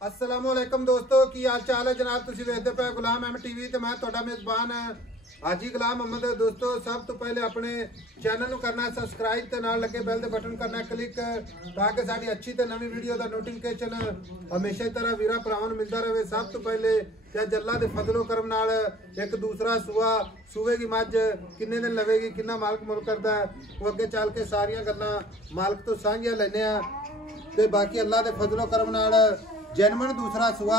अस्सलामुअलैकुम दोस्तों की हाल चाल है जनाब। तुसी वेखदे पे गुलाम अहमद टीवी ते मैं तुहाडा मेज़बान है हाजी गुलाम अहमद। दोस्तों सब तो पहले अपने चैनल करना है सबसक्राइब ते नाल लगे बैल दे बटन करना क्लिक ताकि साडी अच्छी ते नवी वीडियो दा नोटिफिकेशन हमेशा ही तरह वीरा भरावां नूं मिलदा रहे। सब तो पहले ते अल्लाह दे फजलो करम नाल एक दूसरा सूआ सूवे की मझ किन्ने दिन लवेगी किन्ना मालक मुल करदा है वो अगे चल के सारियां गल्लां मालक तो सांझियां लैने आ ते बाकी अल्लाह दे फजलो करम नाल जैनमन दूसरा सुआ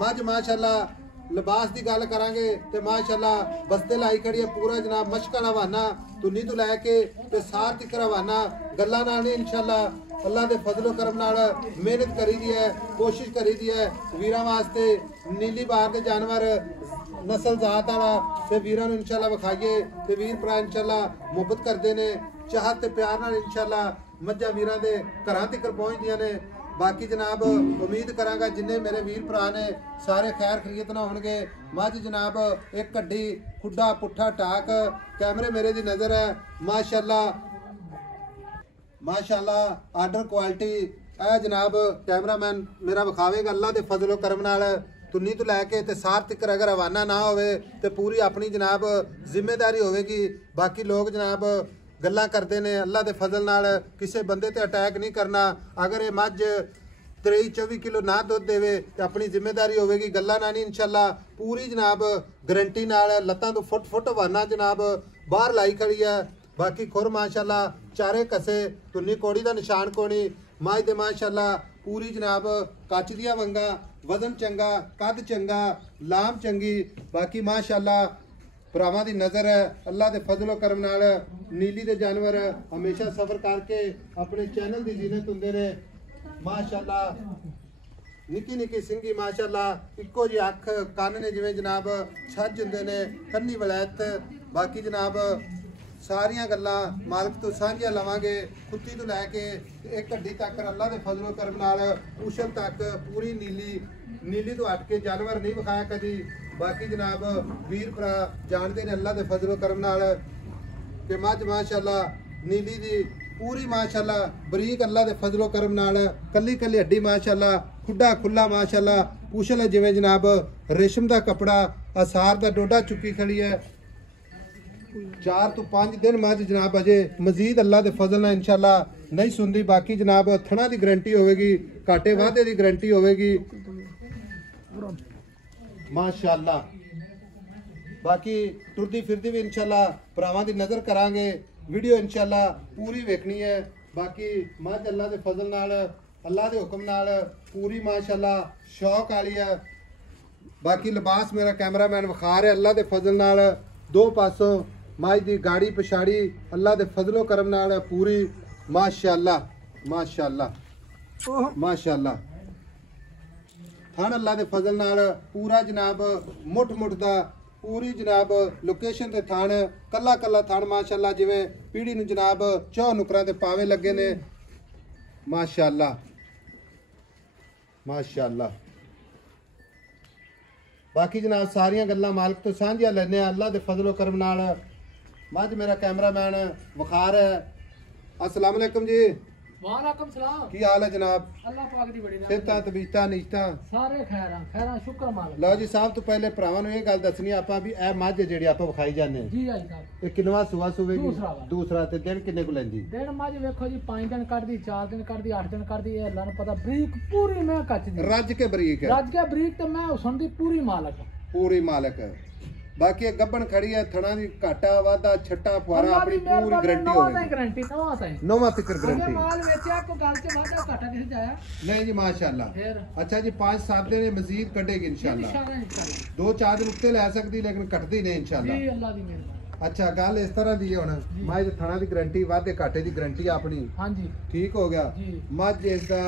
मझ माशाअल्लाह लिबास की गल करांगे ते माशाअल्लाह बस्ते लाई खड़ी है पूरा जनाब मशका हवाना तुन्नी तो लैके ते सार तक हवाना गल्लां नाल नहीं इंशाअल्लाह अल्लाह दे फजलो करम नाल मेहनत करी दी है कोशिश करी दी है वीरां वास्ते नीली बार के जानवर नस्ल जात वाला ते वीरां नूं इंशाअल्लाह विखाइए ते वीर भरा इंशाअल्लाह मुहब्बत करदे ने चाहत ते प्यार नाल इंशाअल्लाह मज्झां वीरां दे घरां तक पहुंचदियां ने। बाकी जनाब उम्मीद करांगा जिन्ने मेरे वीर भरा ने सारे खैर खरीत ना होणगे। मझ जनाब एक कड्डी खुड्डा पुट्ठा टाक कैमरे मेरे दी नज़र है माशाअल्लाह आर्डर क्वालिटी है जनाब कैमरामैन मेरा विखावेगा अल्लाह दे फजलो करम नाल तुन्नी तो लैके ते सार तक अगर रवाना ना होवे ते पूरी अपनी जनाब जिम्मेदारी होवेगी। बाकी लोग जनाब गल्लां करते ने अल्लाह दे फजल नाल किसी बंदे ते अटैक नहीं करना। अगर ये मझ 23-24 किलो ना दुध देवे तो अपनी जिम्मेदारी होगी गल्लां ना नहीं इंशाअल्लाह पूरी जनाब गारंटी नाल लत्तां तो फुट वाना जनाब बाहर लाई खड़ी है। बाकी खुर माशाअल्लाह चारे कसे तुन्नी कोड़ी दा निशान कोनी मझ दे माशाअल्लाह पूरी जनाब कच दियां वंगा वजन चंगा कद चंगा लाम चंगी। बाकी माशाअल्लाह भरावां दी नज़र है अल्लाह दे फजलो करम नाल नीली दे जानवर हमेशा सफर करके अपने चैनल की जीनत हुंदे ने माशाअल्लाह। निक्की निक्की सिंगी माशाअल्लाह इक्को जी अख कन ने जिवें जनाब छज हुंदे ने कन्नी वलैत। बाकी जनाब सारियां गल्लां मालक तो सांझियां लवांगे कुत्ती तो लैके एक हड्डी तक अल्लाह दे फजलो करम नाल उछल तक पूरी नीली तो हट के जानवर नहीं विखाया कदी। बाकी जनाब वीर भरा जानते ने अल्लाह दे फजलो करम नाल ते मझ माशाअल्लाह नीली दी पूरी माशाअल्लाह बरीक अल्लाह दे फजलो करम नाल कली कली हड्डी माशाअल्लाह खुड्डा खुला माशाअल्लाह पूछल जिवें जनाब रेशम दा कपड़ा असार दा डोडा चुकी खड़ी है। 4 तो 5 दिन मझ जनाब अजे मजीद अल्लाह दे फजल नाल इंशाअल्लाह नहीं सुनदी। बाकी जनाब थणा दी गारंटी होगी घाटे वाधे दी गारंटी होगी माशाअल्लाह। बाकी टुरदी फिरदी भी इंशाअल्लाह भरावां दी नज़र करांगे वीडियो इंशाअल्लाह पूरी वेखनी है। बाकी मझ अल्लाह दे फजल नाल अल्लाह दे हुक्म नाल पूरी माशाअल्लाह शौक वाली है। बाकी लिबास मेरा कैमरामैन विखा रहा है अल्लाह दे फजल नाल दो पासों मझ दी गाड़ी पछाड़ी अल्लाह दे फजलो करम नाल पूरी माशाअल्लाह माशाअल्लाह माशाअल्लाह थान अल्लाह दे फजल नाल पूरा जनाब मुठ दा पूरी जनाब लोकेशन ते थान कला कला थान माशाअल्लाह जिवें पीढ़ी नूं जनाब 4 नुकरां ते पावे लगे ने माशाअल्लाह माशाअल्लाह। बाकी जनाब सारियां गल्लां मालक तो सांझियां लैने अल्लाह दे फजलो करम नाल मझ मेरा कैमरामैन वखार है। अस्सलाम वालेकुम जी। वालेकुम सलाम। की हाल है जनाब? अल्लाह पाक दी बड़ी सेहतां तबीयतां निश्तां सारे खैरां शुक्र मालिक। लो जी साहब तो पहले भरावां नूं ये गल दसनी आपां भी ए मझ जेहड़ी आपां विखाई जाने जी हाजी साहब ये किनवा सुआ सुवेगी? दूसरा ते दिन किन्ने को लैंदी? दिन मझ वेखो जी 5 दिन कटदी 4 दिन कटदी 8 दिन कटदी ए अल्लाह नूं पता बरीक पूरी मैं कच दी रज के बरीक है रज के बरीक ते मैं हुसन दी पूरी मालिक पूरी मालिक है। बाकी गब्बन खड़ी है थणा दी घाटा वादा छट्टा फुआरा अपनी पूरी गारंटी होगी गारंटी नवा ताई नवा फिक्र गारंटी माल वेचया को गल च वादा घाटा किसे जाया नहीं जी माशाअल्लाह। अच्छा जी 5-7 दिन मजीद कटेगी इंशाअल्लाह 2-4 दिन उत्ते लै सकदी लेकिन कटदी नहीं इंशाअल्लाह जी अल्लाह दी मेहरबानी। अच्छा गल इस तरह दी है हुण मझ थणा दी गारंटी वादे घाटे दी गारंटी अपनी हां जी ठीक हो गया। मझ इसदा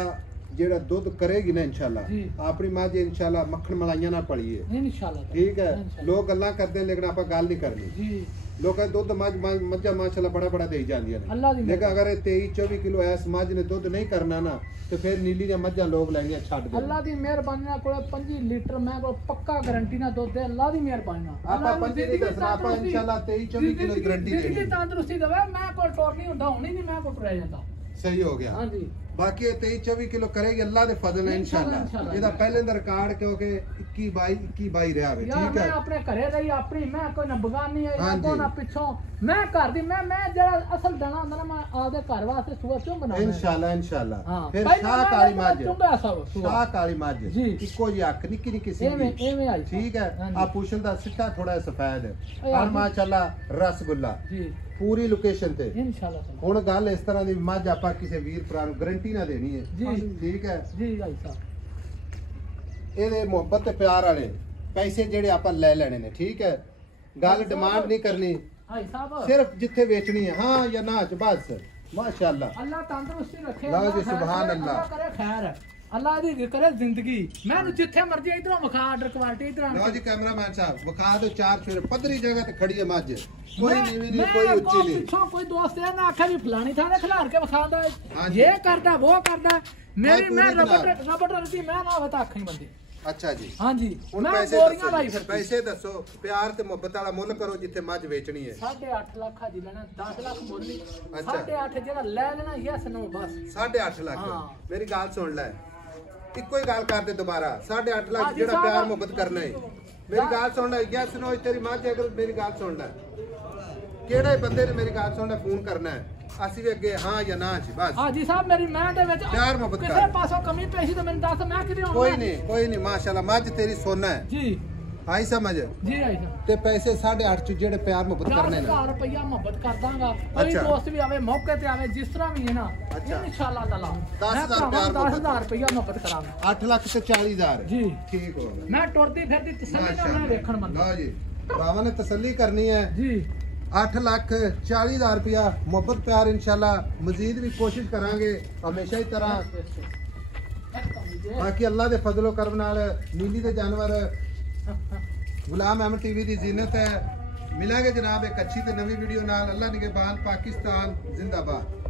जेड़ा दुध करेगी ना इंशाअल्लाह अपनी मझ इंशाअल्लाह मक्खन मलाइयां ना पड़ी है इंशाअल्लाह ठीक है। लोग गल्लां करदे लेकिन आपा गल नहीं करनी जी लोग दुध मझां माशाअल्लाह बड़ा देई जांदियां ने लेकिन अगर 23-24 किलो ऐस मझ ने दुध नहीं करना ना तो फिर नीली दी मझां लोग लैणियां छड्ड दे। अल्लाह दी मेहरबानी नाल कोल 25 लीटर मैं कोल पक्का गारंटी ना दुध दे अल्लाह दी मेहरबानी नाल आपा 25 दी दसना आपा इंशाअल्लाह 23-24 किलो दी गारंटी देनी तंदुरुस्ती दवे मैं कोल टोर नहीं हुंदा हुणी नहीं मैं कोल टुरया जांदा सही हो गया। हां जी ਬਾਕੀ ਇਹ 23-24 ਕਿਲੋ ਕਰੇਗੀ ਅੱਲਾ ਦੇ ਫਜ਼ਲ ਨਾਲ ਇਨਸ਼ਾਅੱਲਾ। ਇਹਦਾ ਪਹਿਲੇ ਦਾ ਰਿਕਾਰਡ ਕਿਉਂਕਿ 21-22 ਰਿਹਾ ਵੇ। ਯਾਰ ਠੀਕ ਹੈ ਮੈਂ ਆਪਣੇ ਘਰੇ ਰਹੀ ਆਪਣੀ, ਮੈਂ ਕੋਈ ਨਾ ਬਗਾਨੀ ਹੈ ਕੋਈ ਨਾ ਪਿੱਛੋਂ, ਮੈਂ ਘਰ ਦੀ ਮੈਂ ਜਿਹੜਾ ਅਸਲ ਦਾਣਾ ਹੁੰਦਾ ਨਾ ਮੈਂ ਆਪਦੇ ਘਰ ਵਾਸਤੇ ਸੂਆ ਚੋਂ ਬਣਾਉਣਾ ਇਨਸ਼ਾਅੱਲਾ। ਫਿਰ ਪਹਿਲਾਂ ਸ਼ਾਹ ਕਾਲੀ ਮੱਝ, ਚੁੰਗਾ ਸਭ ਸ਼ਾਹ ਕਾਲੀ ਮੱਝ ਜੀ ਇੱਕੋ ਜਿਹੀ ਅੱਖ ਨਿੱਕੀ ਨਿੱਕੀ ਸੀ ਐਵੇਂ ਆਈ। ਠੀਕ ਹੈ। ਆ ਪੁੱਛਣ ਦਾ ਸਿੱਟਾ ਥੋੜਾ ਸਫੈਦ ਹੈ ਔਰ ਮਾਸ਼ਾਅੱਲਾ ਰਸਗੁੱਲਾ ਜੀ ਪੂਰੀ ਲੋਕੇਸ਼ਨ ਤੇ ਇਨਸ਼ਾਅੱਲਾ। ਹੁਣ ਗੱਲ ਇਸ ਤਰ੍ਹਾਂ ਦੀ ਮੱਝ ਆਪਾਂ ਕਿਸੇ ਵੀਰ ਭਰਾ ਨੂੰ ਗਰੰਟੀ ਨਾ ਦੇਣੀ ਹੈ ਜੀ ਠੀਕ ਹੈ ਜੀ ਭਾਈ ਸਾਹਿਬ। ਇਹਦੇ ਮੁਹੱਬਤ ਤੇ ਪਿਆਰ ਵਾਲੇ ਪੈਸੇ ਜਿਹੜੇ ਆਪਾਂ ਲੈ ਲੈਣੇ ਨੇ। ਠੀਕ ਹੈ, ਗੱਲ ਡਿਮਾਂਡ ਨਹੀਂ ਕਰਨੀ ਭਾਈ ਸਾਹਿਬ, ਸਿਰਫ ਜਿੱਥੇ ਵੇਚਣੀ ਹੈ ਹਾਂ ਜਾਂ ਨਾ ਚ ਬਸ। ਮਾਸ਼ਾਅੱਲਾ ਅੱਲਾ ਤੰਦਰੁਸਤੀ ਰੱਖੇ, ਲਓ ਜੀ ਸੁਭਾਨ ਅੱਲਾ ਕਰੇ ਖੈਰ, ਅੱਲਾ ਦੀ ਕਰੇ ਜ਼ਿੰਦਗੀ। ਮੈਨੂੰ ਜਿੱਥੇ ਮਰਜ਼ੀ ਇਧਰੋਂ ਵਿਖਾ ਆਰਡਰ ਕੁਆਲਿਟੀ ਇਧਰੋਂ। ਲਓ ਜੀ ਕੈਮਰਾਮੈਨ ਸਾਹਿਬ ਵਿਖਾ ਦਿਓ ਚਾਰ ਚੁਰੇ ਪੱਧਰੀ ਜਗ੍ਹਾ ਤੇ ਖੜੀ ਹੈ ਮੱਝ, ਕੋਈ ਨੀਵੀਂ ਨਹੀਂ ਕੋਈ ਉੱਚੀ ਨਹੀਂ। ਪਿੱਛੋਂ ਕੋਈ ਦੋਸਤ ਇਹ ਨਾ ਆਖੇ ਵੀ ਫਲਾਣੀ ਥਾਂ ਤੇ ਖਿਲਾਰ ਕੇ ਵਿਖਾਦਾ ਇਹ ਕਰਦਾ ਉਹ ਕਰਦਾ, ਮੇਰੀ ਮੈਂ ਰਬੜ ਰਤੀ ਮੈਂ ਨਾ ਹੋਵੇ ਤਾਂ ਅੱਖ ਨਹੀਂ ਬੰਦੀ। ਅੱਛਾ ਜੀ ਹਾਂਜੀ ਹੁਣ ਮੈਂ ਪੈਸੇ ਬੋਰੀਆਂ ਦੱਸੋ ਲਾਈ ਜੀ, ਫਿਰ ਪੈਸੇ ਦੱਸੋ, ਪਿਆਰ ਤੇ ਮੁਹੱਬਤ ਵਾਲਾ ਮੁੱਲ ਕਰੋ ਜਿੱਥੇ ਮੱਝ ਵੇਚਣੀ ਹੈ। 8.5 ਲੱਖ ਜੀ ਲੈਣਾ, 10 ਲੱਖ ਮੁੱਲ ਨਹੀਂ। ਅੱਛਾ। 8.5 ਜਿਹੜਾ ਲੈ ਲੈਣਾ ਯੈਸ ਨੋ ਬਸ। 8.5 ਲੱਖ ਹਾਂ। ਮੇਰੀ ਗੱਲ ਸੁਣ ਲੈ, ਇੱਕੋ ਹੀ ਗੱਲ ਕਰਦੇ ਦੁਬਾਰਾ। 8.5 ਲੱਖ ਜਿਹੜਾ ਪਿਆਰ ਮੁਹੱਬਤ ਕਰਨਾ ਹੈ, ਮੇਰੀ ਗੱਲ ਸੁਣ ਲੈ ਯੈਸ ਨੋ ਤੇਰੀ ਮੱਝ ਅਗਰ ਮੇਰੀ ਗੱਲ ਸੁਣ ਲੈ, ਕਿਹੜੇ ਬੰਦੇ ਨੇ ਮੇਰੀ ਗੱਲ ਸੁਣ ਲੈ ਫੋਨ ਕਰਨਾ ਹੈ, ਅਸੀਂ ਵੀ ਅੱਗੇ ਹਾਂ ਜਾਂ ਨਾ ਜੀ ਬਸ। ਹਾਜੀ ਸਾਹਿਬ ਮੇਰੀ ਮੈਂ ਦੇ ਵਿੱਚ ਪਿਆਰ ਮੁਹੱਬਤ ਕਰ, ਕਿਸੇ ਪਾਸੋਂ ਕਮੀ ਪੇਸ਼ੀ ਤਾਂ ਮੈਨੂੰ ਦੱਸ, ਮੈਂ ਕਿਤੇ ਆਉਣਾ। ਕੋਈ ਨਹੀਂ ਮਾਸ਼ਾਅੱਲਾ ਮੱਝ ਤੇਰੀ ਸੋਨਾ ਹੈ ਜੀ ਆਈ ਸਮਝ। ਜੀ ਆਈ ਸਾਹਿਬ ਤੇ ਪੈਸੇ 8.5 ਚ ਜਿਹੜੇ ਪਿਆਰ ਮੁਹੱਬਤ ਕਰਨੇ ਨੇ 10,000 ਰੁਪਇਆ ਮੁਹੱਬਤ ਕਰ ਦਾਂਗਾ। ਕੋਈ ਦੋਸਤ ਵੀ ਆਵੇ ਮੌਕੇ ਤੇ ਆਵੇ ਜਿਸ ਤਰ੍ਹਾਂ ਵੀ ਹੈ ਨਾ ਇਨਸ਼ਾਅੱਲਾ ਤਾਲਾ 10,000 ਪਿਆਰ 10,000 ਰੁਪਇਆ ਮੁਹੱਬਤ ਕਰਾਂਗਾ। 8 ਲੱਖ ਤੇ 40,000 ਜੀ ਠੀਕ ਹੋ ਗਿਆ। ਮੈਂ ਟੁਰਦੀ ਫਿਰਦੀ ਤਸੱਲੀ ਨਾਲ ਮੈਂ ਵੇਖਣ ਬੰਦਾ। ਲਓ ਜੀ ਭਰਾਵਾਂ ਨੇ ਤਸੱਲੀ ਕਰਨੀ ਹੈ ਜੀ 8,40,000 रुपया मोहब्बत प्यार इंशाल्लाह मजीद भी कोशिश करांगे हमेशा ही तरह। बाकी अल्लाह दे फजलो करम नाल नीली दे जानवर गुलाम अहमद टीवी दी जीनत है। मिलांगे जनाब एक अच्छी ते नवी वीडियो नाल। अल्लाह निगहबान पाकिस्तान जिंदाबाद।